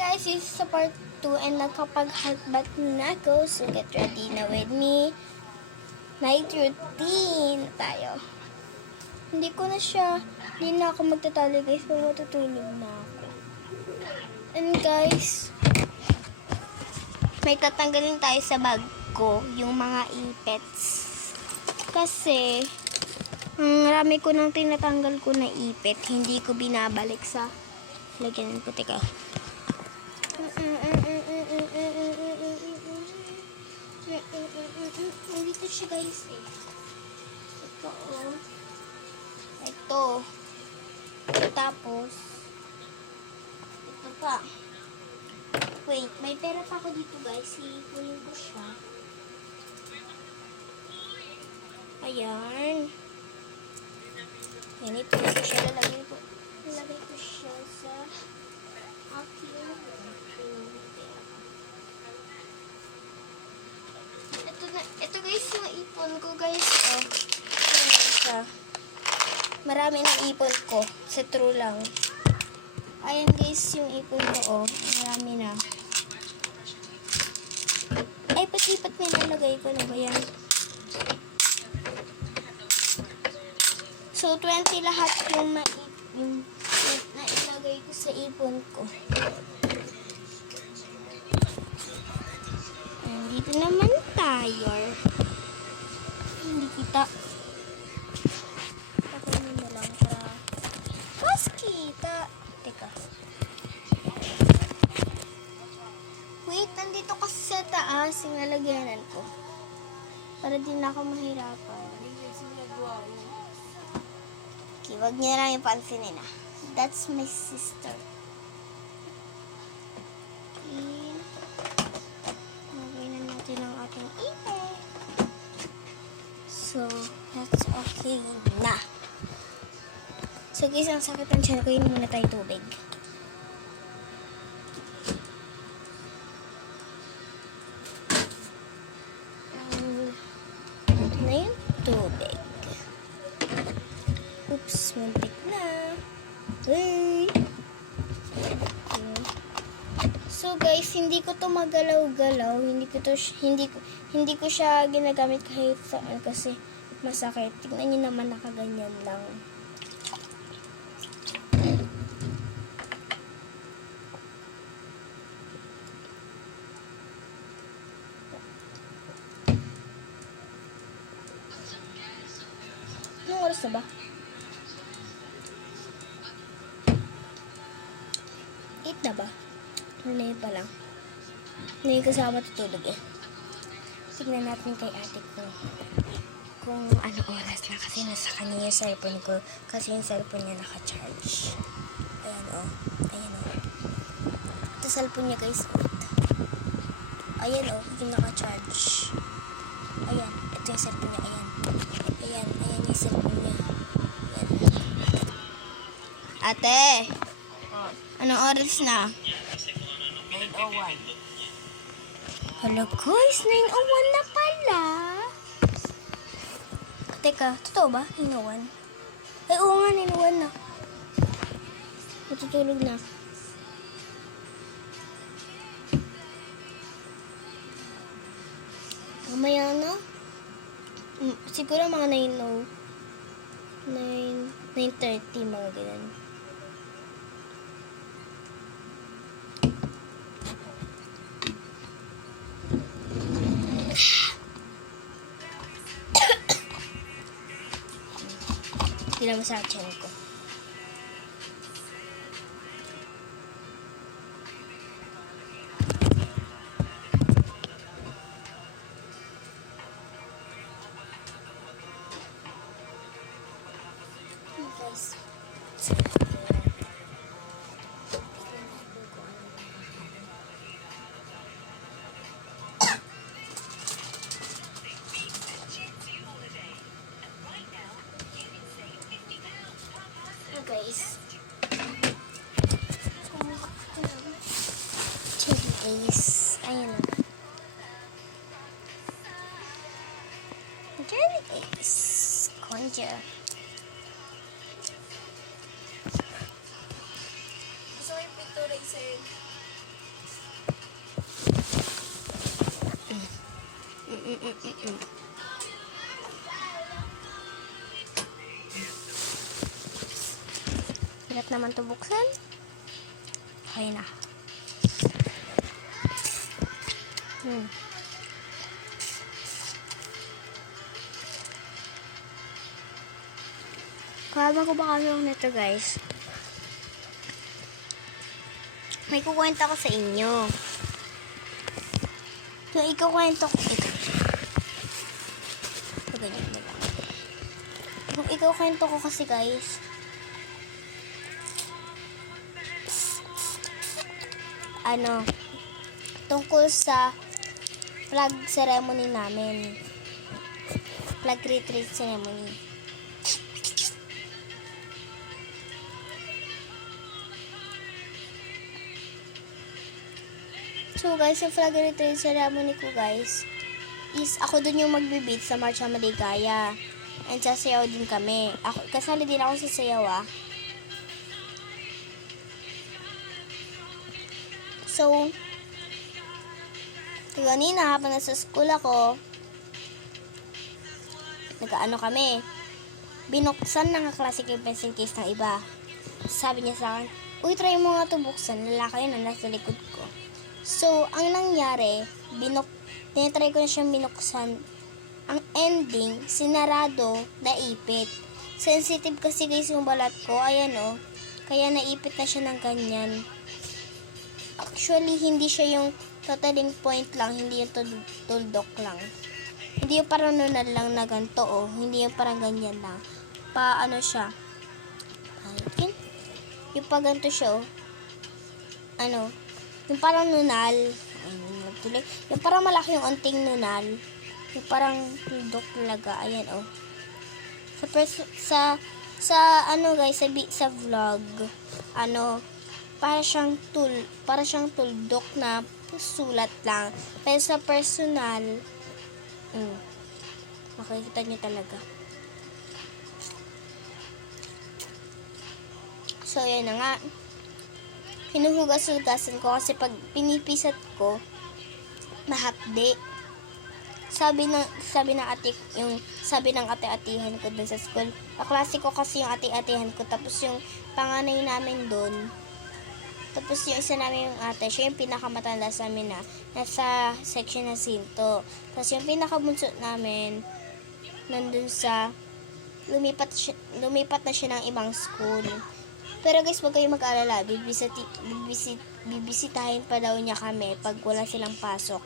guys, this is part 2 and nakapag-heartbath na ako. So get ready na with me. Night routine tayo. Hindi na ako magtatali guys, pero matutulog na ako. And guys, may tatanggalin tayo sa bag ko, yung mga ipets. Kasi, marami ko nang tinatanggal ko na ipet, hindi ko binabalik sa lagyan ko. Teka. Dito siya guys eh. Ito oh. Ito. Tapos, ito pa. Wait, may pera pa ako dito guys. Kunin ko siya. Ayan. Yan, ito siya. Lalagay ko siya sa aking ito guys, yung ipon ko guys. Oh. Ayan, marami na ipon ko. Sa true lang. Ayan guys, yung ipon ko. Oh. Marami na. Ay, pati-pat nilalagay ko na ba yan? So, 20 lahat yung nailagay ko sa ipon ko. Dito naman tayo. Hindi kita. Takunin mo lang para mas kita. Teka. Wait, nandito kasi sa taas yung lalagyanan ko. Para din ako mahirapan. Okay, wag niya lang yung pansinin ah. That's my sister. Okay. Lagay na natin ang ating ipe. So, that's okay na. So guys, ang sakit ng tiyan ko. Yun muna tayo tubig. Ito na yung tubig. Oops, muntik na. Hey! So guys, hindi ko to magalaw-galaw. Hindi ko siya ginagamit kahit saan kasi masakit. Tignan niyo naman, nakaganyan lang. Anong oras na ba? 8 na ba? Ano pa lang? Hindi kasama tutulog eh. Tignan natin kay ate ko kung ano oras na kasi nasa kanya yung cellphone ko kasi yung cellphone niya naka-charge. Ayan o. Ayan o. Ito cellphone niya guys. Ayan o. Yung naka-charge. Ayan. Ito yung cellphone niya. Ayan. Ayan. Ayan yung cellphone niya. Ayan. Ate! Anong oras na? 9:01. Hala guys, 9:01 na pala. Teka, totoo ba? 9:01? Ay, oo nga, 9:01 na. Matutulog na. Mamaya na. Siguro mga 9:30, mga ganyan. Tignan mo sa tiyan ko. Guys. Guys. Chili Ace. Ayan na. Chili Ace. Conja. Gusto ko yung picture, sir. Hirap naman to buksan. Okay na. Kalaban ko ba kayo nito, guys? May kukwento ko sa inyo. Yung ikukwento ko ito. Ganyan na lang. Yung ikukwento ko kasi, guys, tungkol sa flag ceremony namin. Flag retreat ceremony. So guys, yung flag retreat ceremony ko, guys, is ako dun yung magbibit sa Marcha Maligaya. And sasayaw din kami. Kasali din ako sa sayaw, So, kanina habang nasa school ako, nag-ano kami, binuksan ng kaklase ko yung pencil case ng iba. Sabi niya sa akin, uy, try mo nga ito buksan. Lalaki yun, nasa likod ko. So, ang nangyari, tinatry ko na siyang binuksan. Ang ending, sinarado, naipit. Sensitive kasi guys yung balat ko, ayan kaya naipit na siya ng ganyan. Actually, hindi siya yung totaling point lang, hindi yung tuldok lang. Hindi yung parang nunal lang na ganito, hindi yung parang ganyan lang. Siya. Yung pa ganito siya, yung parang nunal. Yung parang malaki yung unting nunal. Yung parang tuldok talaga, ayan guys, sa vlog, para siyang tuldok na sulat lang. Pero sa personal, makikita niyo talaga. So, yan na nga. Hinuhugas-hugasan ko kasi pag pinipisat ko, mahapde. Sabi ng ate-atihan ko dun sa school. Kaklase ko kasi yung ate-atihan ko. Tapos yung panganay namin dun. Tapos yung isa namin yung ate, siya yung pinakamatanda sa amin nasa section na sinto. Tapos yung pinakabunso namin, nandun sa, lumipat na siya ng ibang school. Pero guys, wag kayong mag-alala, bibisitahin pa daw niya kami pag wala silang pasok.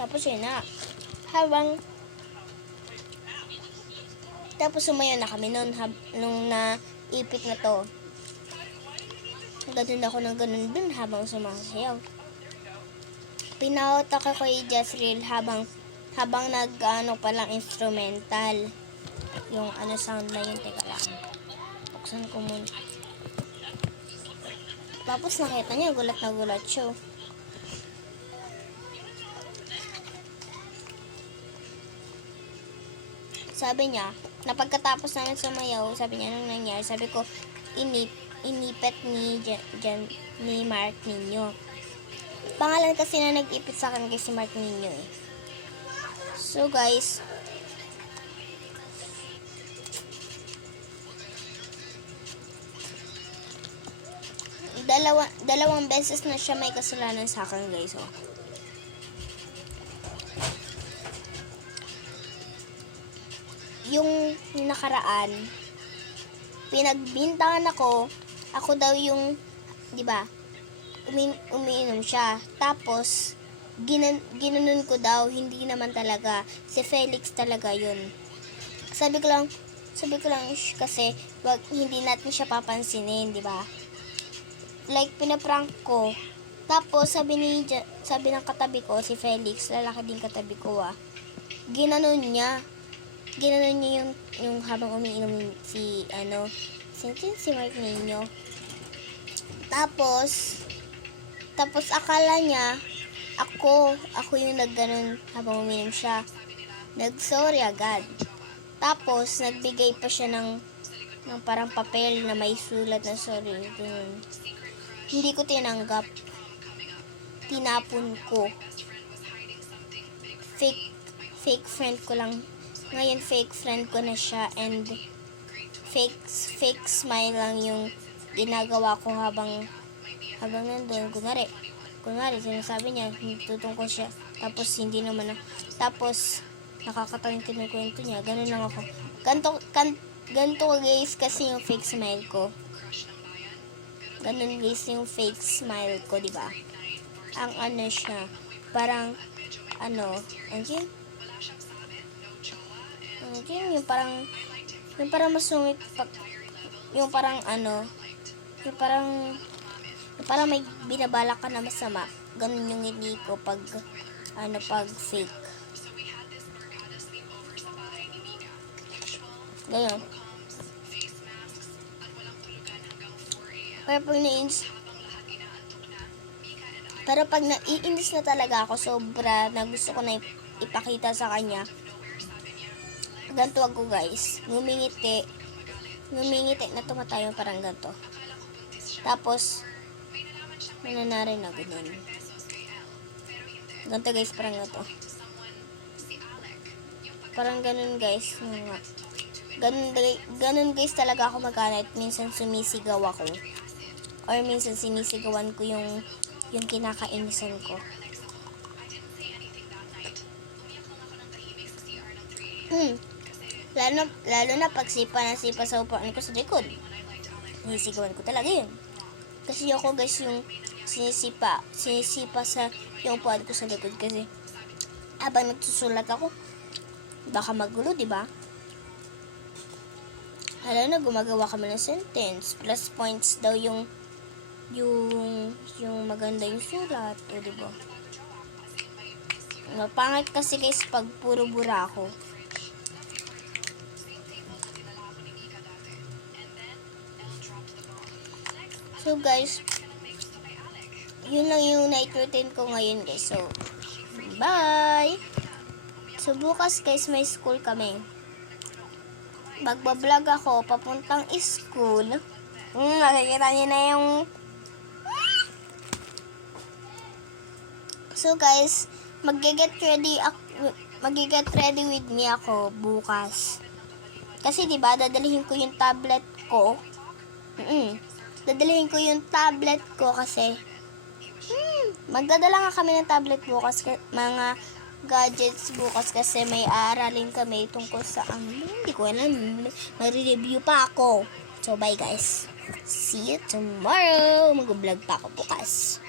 Tapos yun na, tapos sumayo na kami nung naipit na to. Ganun ako ng ganun dun habang sumasayaw. Pinautak ako kay Jazreel habang palang instrumental. Yung sound na yun, teka lang. Buksan ko muna. Tapos nakita niya, gulat na gulat siya. Sabi niya, na pagkatapos namin sumayaw, sabi niya nung nangyari, sabi ko, inipet ni Mark Nino. Pangalan kasi na nag-ipit sa akin kasi si Mark Nino So guys, dalawang beses na siya may kasalanan sa akin, guys. Yung nakaraan, pinagbintangan ako daw yung, di ba, umiinom siya. Tapos, ginanon ko daw, hindi naman talaga. Si Felix talaga yun. Sabi ko lang kasi, hindi natin siya papansinin, di ba? Like, pinaprank ko. Tapos, sabi ng katabi ko, si Felix, lalaki din katabi ko, ginanon niya yung habang umiinom si Mark Nino. Tapos akala niya ako yung nagganon habang umiinom siya. Nag-sorry agad. Tapos nagbigay pa siya ng parang papel na may sulat na sorry. Ganun. Hindi ko tinanggap. Tinapon ko. Fake friend ko lang. Ngayon, fake friend ko na siya and fake smile lang yung ginagawa ko habang nandun. Kunwari, sinasabi niya, tutungkol siya. Tapos, hindi naman tapos, nakakatawin ko ng kwento niya. Ganun lang ako. Ganto guys kasi yung fake smile ko. Ganun guys yung fake smile ko, di ba? Ang ano siya, parang yung parang masungit yung parang may binabala ka na masama. Ganun yung hindi ko pag fake. Ganun. Pero pag naiinis na talaga ako, sobra na gusto ko na ipakita sa kanya, ganito ako guys, ngumingiti na tumatayo parang ganito. Tapos, nananarin na ganyan. Ganito guys, parang ganito. Parang ganun guys. Ganun guys talaga ako maghanap. Minsan sumisigaw ako. Or minsan sinisigawan ko yung kinakainisan ko. Lalo na pag sipa sa upuan ko sa likod. Sinisigawan ko talaga yun. Kasi ako guys yung sinisipa sa yung upuan ko sa likod kasi habang nagsusulat ako, baka magulo, di ba? Lalo na gumagawa kami ng sentence, plus points daw yung maganda yung sulat, o di ba? Mapangit kasi guys pag puro bura ako. So guys, yun lang yung night routine ko ngayon guys. So, bye! So bukas guys may school kami. Magbablog ako papuntang school. Nakikita niyo na yung... So guys, mag-get ready with me ako bukas. Kasi 'di ba, dadalhin ko yung tablet ko. Dadalhin ko yung tablet ko kasi magdadala nga kami ng tablet bukas, mga gadgets bukas kasi may aralin kami tungkol sa hindi ko alam, may review pa ako. So bye guys, see you tomorrow. Mag-vlog pa ako bukas.